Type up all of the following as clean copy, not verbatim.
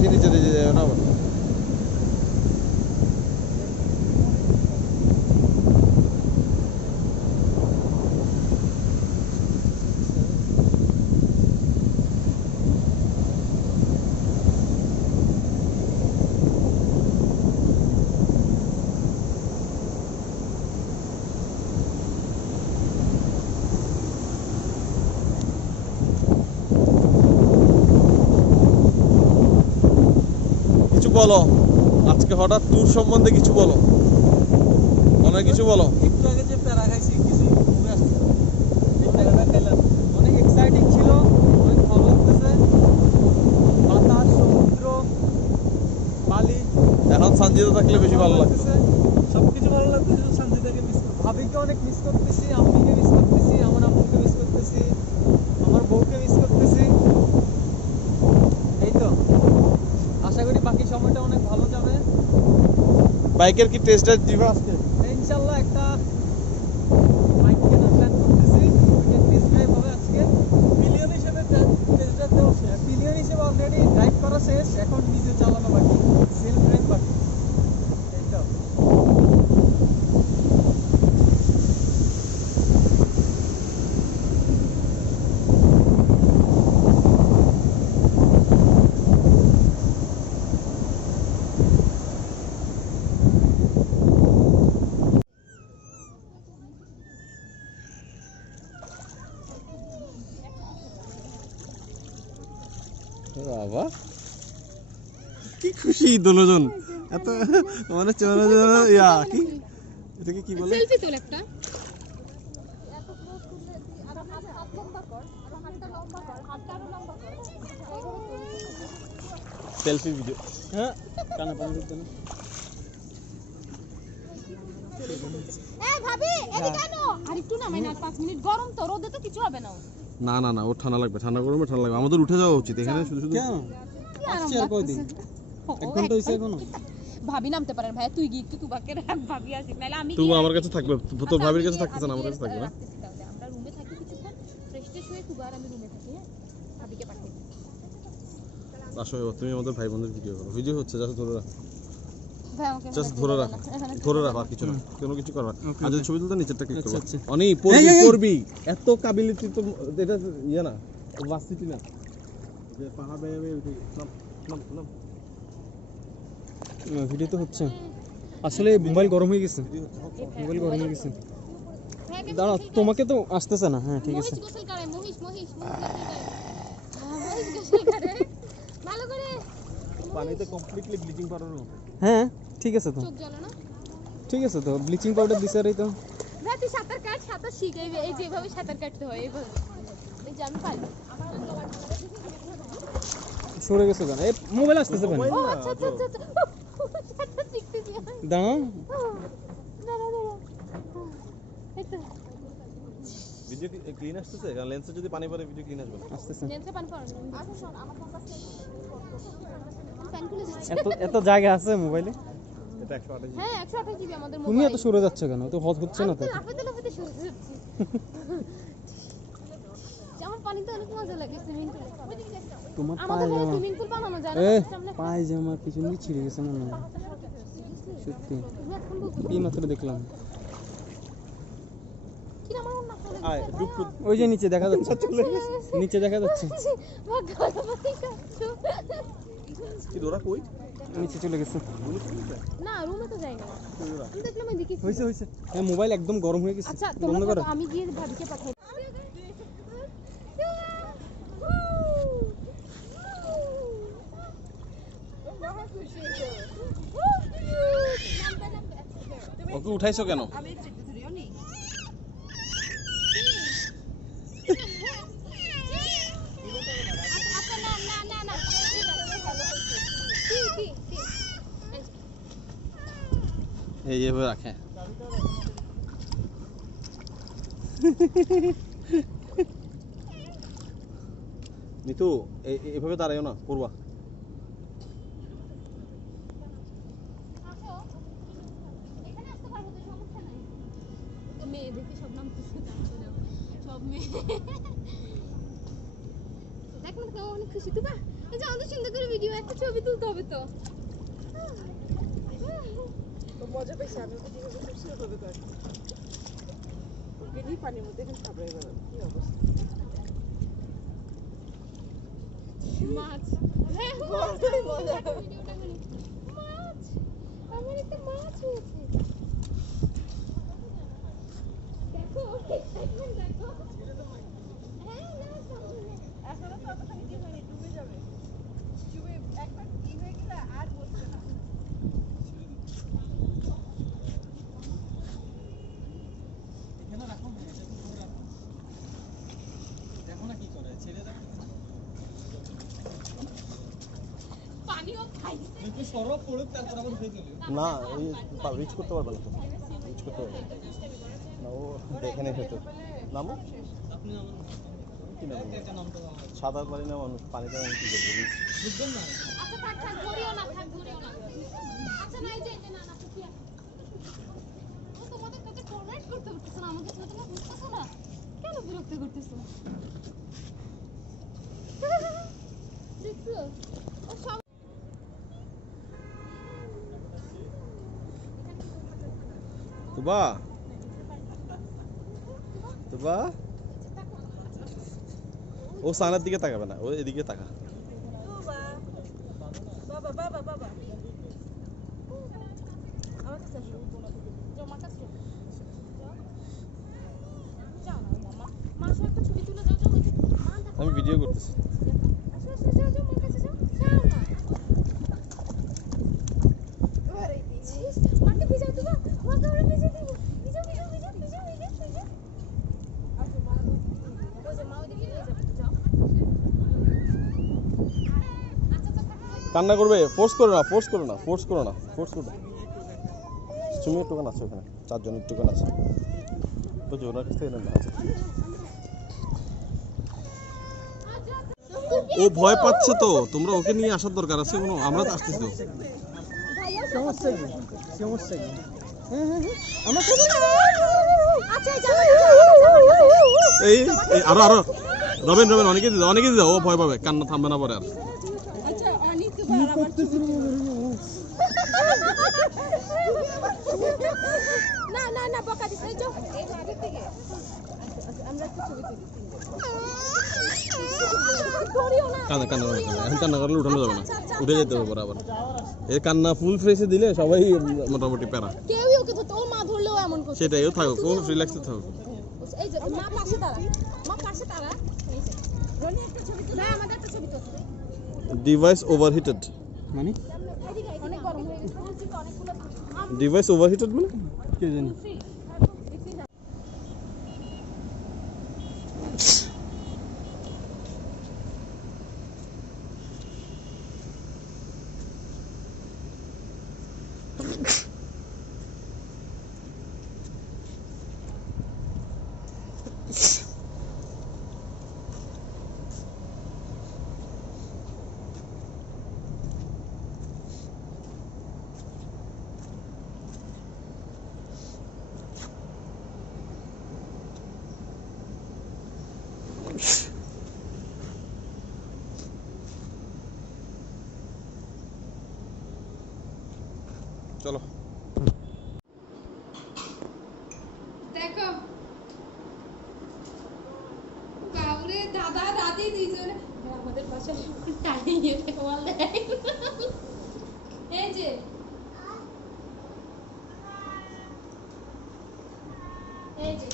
বেশি নিচে দিয়ে যাবে না আবার। বলো আজকে হঠাৎ ট্যুর সম্বন্ধে কিছু বলো, অনেক কিছু বলো। একটু আগে যে প্যারা খাইছি কিছু ঘুরে আসছি, এই প্যারাটা খাইলাম অনেক এক্সাইটিং ছিল, অনেক ভালো লাগতেছে। বাতাস, সমুদ্র, বালি, এখন সানজিদা থাকলে বেশি ভালো লাগতেছে। সবকিছু ভালো লাগতেছে। সানজিদাকে মিস করতেছি, ভাবিকে অনেক মিস করতেছি, আম্মিকে মিস করতেছি, আমার আম্মুকে মিস করতেছি, আমার বউকে মিস করতেছি। এই তো আশা করি বাকি সময়টা অনেক ভালো যাবে। বাইকের কি টেস্ট ড্রাইভ দিবা আজকে? ইনশাআল্লাহ একটা বাইক কেনার প্ল্যান করতেছি, ওইটা টেস্ট ড্রাইভ হবে আজকে। পিলিয়ন হিসেবে টেস্ট ড্রাইভ দেওয়া শেষ, পিলিয়ন হিসেবে অলরেডি ড্রাইভ করা শেষ, এখন নিজে চালানো বাকি, সেলফ ড্রাইভ বাকি। এই তো বাবা কি খুশি দুজন, এত মানে চলো ইয়া কি এটাকে কি বলে, সেলফি তোল একটা। Selfie video. হ্যাঁ, কানে পানি ঢুকছে না। ভাবি এদিকে আনো, আর একটু নামাই না, 5 মিনিট, গরম তো, রোদে তো কিছু হবে না। না না না, ওর ঠান্ডা লাগবে, ঠান্ডা গরমে ঠান্ডা লাগবে। আমাদের উঠে যাওয়া উচিত এখানে শুধু শুধু। কেন আসছি আর কয়দিন? 1 ঘন্টা হইছে এখনো। ভাবি নামতে পারেন ভাইয়া, তুই গিয়ে একটু তুবাকে রাখ, ভাবি আসিক, নাহলে আমি তুই আমার কাছে থাকবে, তোর ভাবির কাছে থাকতেছ না, আমার কাছে থাকবে না। আমরা রুমে থাকি কিছুক্ষণ, ফ্রেশ ট্রেশ হয়ে তুবার আমি রুমে থাকি। হ্যাঁ, ভাবিকে পাঠাই। আসলে তুমি আমাদের ভাই বোনদের ভিডিও করো, ভিডিও হচ্ছে জাস্ট ধরে রাখো, ভাই আমাকে জাস্ট ধরে রাখো, ধরে রাখো, আর কিছু না, কোনো কিছু করবা। আর যদি ছবি তুলতে নিচেরটা ক্লিক করবা। আচ্ছা। অনেক পড়বি পড়বি, এত কাবিলিটি তো এটা ইয়া না, ভার্সিটি না যে পাহাড় বেয়ে বেয়ে উঠে নাম নাম নাম। ভিডিও তো হচ্ছে, আসলে মোবাইল গরম হয়ে গেছে, মোবাইল গরম হয়ে গেছে। দাঁড়া, তোমাকে তো আসতেছে না। হ্যাঁ ঠিক আছে। মহিষ গোসল করে, মহিষ মহিষ মহিষ গোসল করে ভালো করে, পানিতে কমপ্লিটলি ব্লিচিং পাউডার মতো। হ্যাঁ ঠিক আছে তো, চোখ জ্বলে না। ঠিক আছে তো, ব্লিচিং পাউডার দিছে আর এই তো। ভাই তুই সাঁতার কাট, সাঁতার শিখে, এই যে এভাবে সাঁতার কাটতে হয়, এইভাবে। এই যে আমি পারি। সরে গেছে কেন? এই মোবাইল আসতেছে কেন? ও আচ্ছা আচ্ছা আচ্ছা আচ্ছা। সাঁতার শিখতেছি আমি। দাঁড়াও, দাঁড়া দাঁড়া। এই তো ভিডিও ক্লিন আসতেছে, কারণ লেন্সে যদি পানি পড়ে ভিডিও ক্লিন আসবে না। আসতেছে। লেন্সে পানি পড়ে না। আচ্ছা শোন, আমার ফোন কাছে ফ্যান খুলে যাচ্ছে। এত জায়গা আছে মোবাইলে? এটা 128 জিবি। হ্যাঁ 128 জিবি আমাদের মোবাইল। তুমি এত সরে যাচ্ছ কেন? তো হচ্ছে না তো। লাফাতে লাফাতে শুরু করছি। আমার পানিতে অনেক মজা লাগে সুইমিং পুলে। তোমার আমাদের ঘরে পায়জামা, সুইমিং পুল বানানো যায় এ না সামনে। পায়জামার পিছন দিয়ে ছিঁড়ে গেছে মনে হয়, সত্যি তুমি এখন বলছো এই মাত্র দেখলাম। কি আমার অন্য ফোনে আয় ডুব টুব ওই যে নিচে দেখা যাচ্ছে, নিচে দেখা যাচ্ছে, কি দোরা কই নিচে চলে গেছে। না রুমে তো যাই না, আমি দেখলাম এদিকে হয়েছে হয়েছে। হ্যাঁ মোবাইল একদম গরম হয়ে গেছে। আচ্ছা বন্ধ তোমরা করো। থাকো, আমি গিয়ে ভাবিকে পাঠাই। ওকে উঠাইছো কেন? এই এভাবে রাখে। নিতু এভাবে দাঁড়ায়ও না, করবা। মেয়ে দেখে সব নাম সব মেয়ে দেখ না, অনেক খুশি তো। এই যে আমাদের সুন্দর করে ভিডিও একটা ছবি তুলতে হবে তো। মজা পেয়েছে আমি ওকে যেভাবে খুশি হবে তো ওকে নিয়ে পানির মধ্যে এখন খাবড়াই গেলাম কি অবস্থা মাছ হ্যাঁ বড়ই মজা ভিডিওটা করি মাছ আমার একটা মাছ হয়েছে দেখো এক্সাইটমেন্ট দেখো হ্যাঁ না সামনে এখনো তো অতখানি কি হয়নি ডুবে যাবে ডুবে একবার কি হয়ে গেলে আর বসবে না এখানে রাখো না, এটা তো ধরে রাখো। দেখো না কি করে, ছেড়ে দাও। পানিও খাইছে একটু সরব পড়ুক, তারপর আবার উঠে চলে। না এই রিচ করতে পারবে না তো রিচ করতে পারবে না ও দেখে নেই হয়তো নামো আপনি নামান। কি নাম একটা নাম তো আমার। সাঁতার পারি না মানুষ পানিতে আমি কি করবো রিচ বুঝবেন না? আচ্ছা থাক থাক ধরিও না থাক ধরিও না আচ্ছা না এই যে না না কি ও তোমাদের কাছে কোঅর্ডিনেট করতে পারতেছ না আমাদের সাথে তোমরা বুঝতেছ না কেন বিরক্ত করতেছো দেখছো ও সব তুবা তুবা ও সানার দিকে তাকাবে না ও এদিকে তাকা বাবা বাবা বাবা আমার কাছে আসো জমা কাছে যাও না মামা মাসে একটা ছবি তুলে দাও যাও মান দেখো আমি ভিডিও করতেছি আসো আসো যাও যাও মার কাছে যাও যাও না আরে ছিস, মাকে ভিজাও তো মাকে ওরে ভিজে দিব ভিজাও ভিজাও ভিজাও ভিজাও ভিজাও ভিজাও আচ্ছা মা ওই যে মা ওইদিকে নিয়ে যাবে যাও আচ্ছা তো থাকো কান্না করবে ফোর্স করো না ফোর্স করো না ফোর্স করো না ফোর্স করো না তুমি একটুখান আছে ওখানে চারজন একটুখান আছে বুঝো ওনার কাছ থেকে নেন না আছে ও ভয় পাচ্ছে তো তোমরা ওকে নিয়ে আসার দরকার আছে কোনো আমরা তো আসতেছি তো সমস্যা কি? সমস্যা কি? আচ্ছা যাও এই এই, আরো আরো রবেন রবেন অনেকে দিতে ও ভয় পাবে কান্না থামবে না পরে আর আচ্ছা অনেক বার আবার না না না বকা দিছ এই যাও এই আগে থেকে আমরা একটা ছবি তুলি করিও না কান্না কান্না করবে এখন কান্না করলে উঠানো যাবে না উঠে যেতে হবে পরে আবার এই কান্না ফুল ফ্রেশে দিলে সবাই মোটামুটি প্যারা কেউই ওকে তো তোর মা ধরলেও এমন করছে সেটাই ও থাকুক ও রিল্যাক্সে থাকুক এই যে মা পাশে দাঁড়া মা পাশে দাঁড়া এই যে রনি একটা ছবি তুলে আমাদের একটা ছবি তুলতে ডিভাইস ওভারহিটেড মানে? অনেক গরম হয়ে গেছে অনেকগুলো ডিভাইস ওভারহিটেড মানে কে জানি? চলো দেখো কাউরে দাদা দাদি দুইজনে আমাদের পাশে টাইয়ে ওয়াল দেয় এই যে এই যে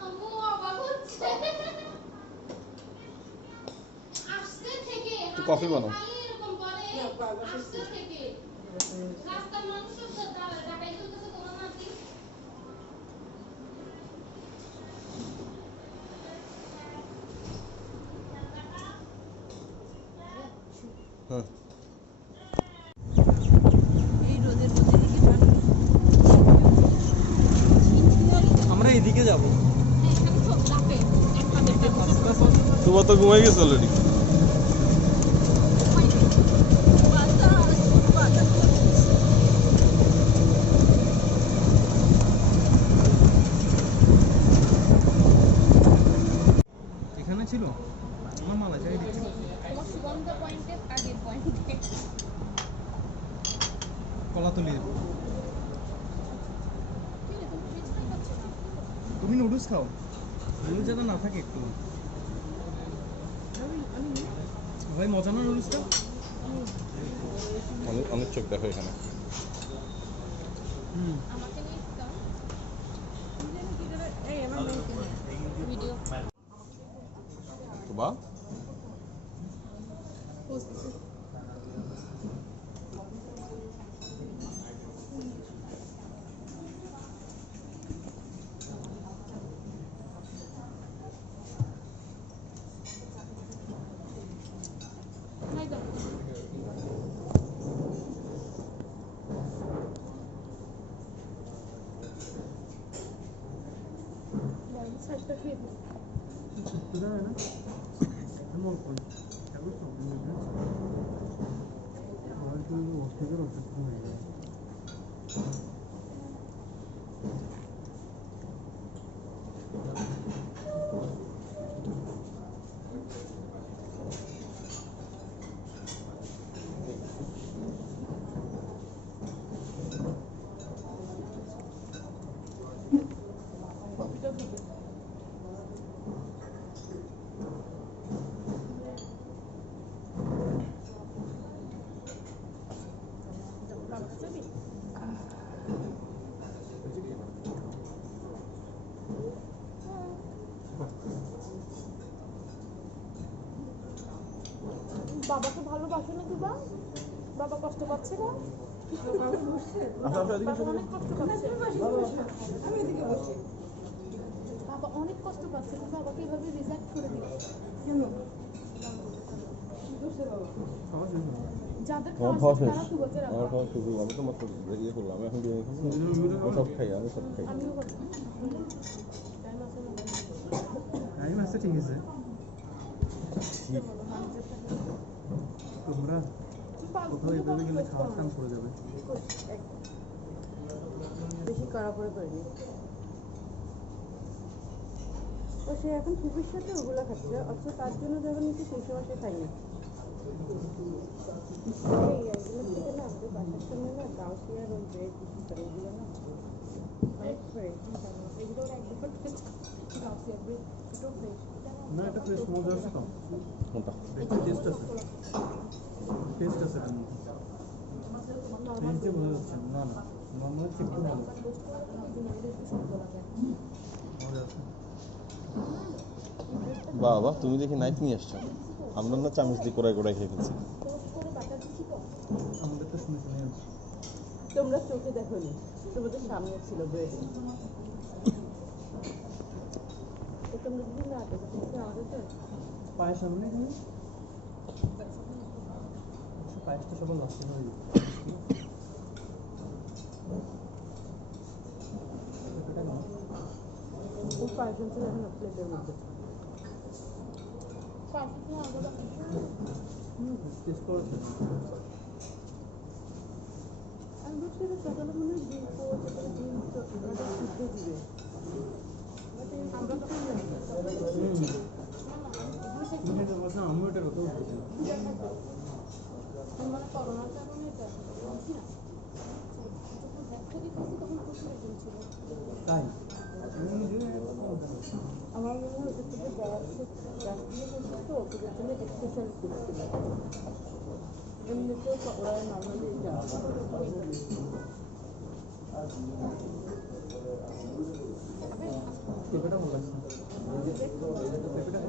আম্মু অবাক হচ্ছে আসতে থেকে কফি বানাও এরকম বলে আসতে থেকে রাস্তার মানুষ তো ঢাকায় চলতেছে তোমার নাতি হ্যাঁ এই রোদের মধ্যে লিখে যাবে আমরা এদিকে যাবো। এখানে তো রাতে একটা তুবা তো ঘুমাই গেছে অলরেডি কলাতলির। কি রে, তুমি ফ্রেঞ্চ ফ্রাই খাচ্ছ না? তুমি নুডলস খাও, নুডলস যেন না থাকে একটু। ভাই মজা না নুডলসটা? অনেক অনেক চোখ দেখো এখানে। আমাকে নিয়ে দাও ভিডিও বা হাই দাও সাইডটা খেয়ে দিই। বাবাকে ভালোবাসে না দিবা? বাবা কষ্ট পাচ্ছে না? বাবা অনেক কষ্ট পাচ্ছে। বাবা অনেক কষ্ট পাচ্ছে, তুমি বাবাকে এভাবে রিজেক্ট করে দিবে কেন? যাদের আমার খাওয়া খাওয়া শেষ শেষ, তারা তুবাকে রাখো। আমার খাওয়া শেষ। আমি তো মাত্র ইয়ে করলাম, আমি এখন বিরিয়ানি খাবো। আমি সব খাই, আমি সব খাই। আমিও করবো। টাইম আছে না? টাইম আছে, ঠিক আছে। তোমরা কোথাও এভাবে গেলে খাওয়ার টান পড়ে যাবে। বেশি কড়া করে করিনি। ও সে এখন ফুপির সাথে ওগুলো খাচ্ছে, অথচ তার জন্য যখন নিচ্ছে সেই সময় সে খায়নি। এই এগুলো থেকে না আমাদের বাসার সামনে না গাউসিয়ার ওই ব্রেড বিক্রি করে, এগুলো না অনেক ফ্রেশ। এগুলো ওরা একদম ফ্রেশ গাউসিয়ার ব্রেড, এটাও ফ্রেশ। না, এটা ফ্রেশ মজা আছে তো। কোনটা? একটু টেস্ট আছে, টেস্ট আছে এটার মধ্যে। টেস্ট দিয়ে বোঝা যাচ্ছে না, না নর্মাল একটু ভালো মজা আছে। বাবা, তুমি দেখি নাইফ নিয়ে আসছো। আমরা না চামচ দিয়ে কোড়াই কোড়াই খেয়ে ফেলছি। আমাদের তো শুনে শুনে আছে। তোমরা চোখে দেখোনি, তোমাদের সামনে ছিল ব্রেড। তোমরা যদি না দেখো তুমি আমাদের তো পায়েস সামনে এখানে পায়েসটা সবার লাস্টে হয়ে যাবে। খুব পায়সন ছিল এখন প্লেটের মধ্যে। টেস্ট করেছে। আমি ভাবছি এটা সকালে মনে হয় ডিম পোচ, ডিম সিদ্ধ দিবে। আমরা তো আমিও এটার কথা বলছি। মানে করোনার কারণে এটা বলছি না তখন প্রচুর এরকম ছিল। তাই আমার মনে হয় ওদের থেকে গ্যাস দিয়ে করছে তো ওদের জন্য স্পেশাল করছিল। এমনিতেও ওরা নর্মালি পেঁপেটা ভালো লাগছে। পেঁপেটা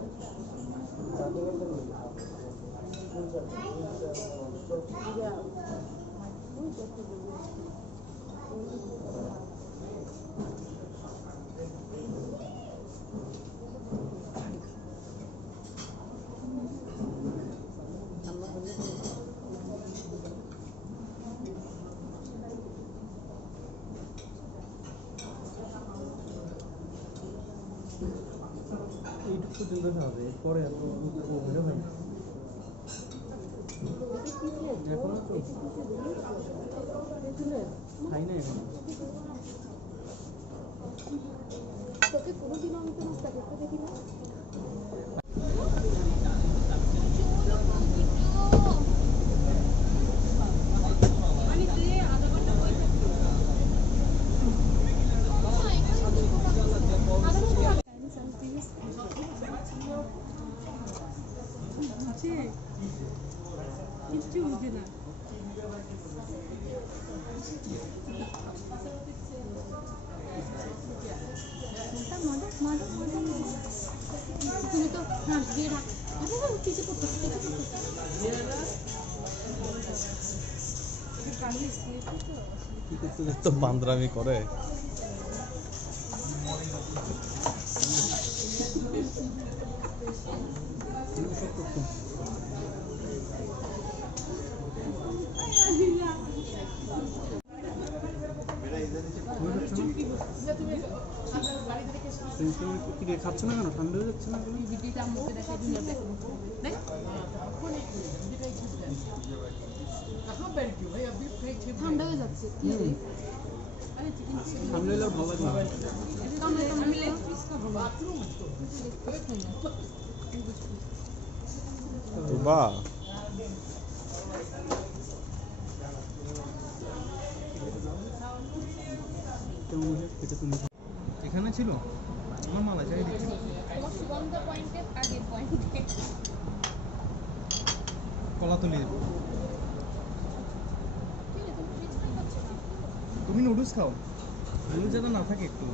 এইটুকু পর্যন্ত খাবে, পরে এত বেরো ভাই এখনো তো খাই না এখন। তোকে কোনোদিনও আমি তো নাস্তা করতে দেখি না। মানে তুই আধা ঘন্টা কি করতে যাচ্ছে তো বান্দরামি করে। কি রে খাচ্ছে না কেন ঠান্ডা হয়ে যাচ্ছে না ঠান্ডা হয়ে যাচ্ছে কি রে? ঠান্ডা হলে আর ভালো লাগে না কামড়ে কামড়ে বা এখানে ছিল আমার মালা যাই দিচ্ছি তোমার সুগন্ধ পয়েন্টে আগের পয়েন্টে কলাতলি কি রে তুমি ফ্রিজ খাচ্ছ না? তুমি নুডলস খাও নুডলস যেন না থাকে একটু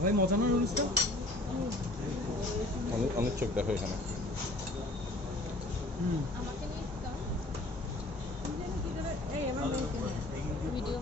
ভাই মজা না নুডলসটা অনেক অনেক চোখ দেখো এখানে। আমাকে নিয়ে একদম ভিডিও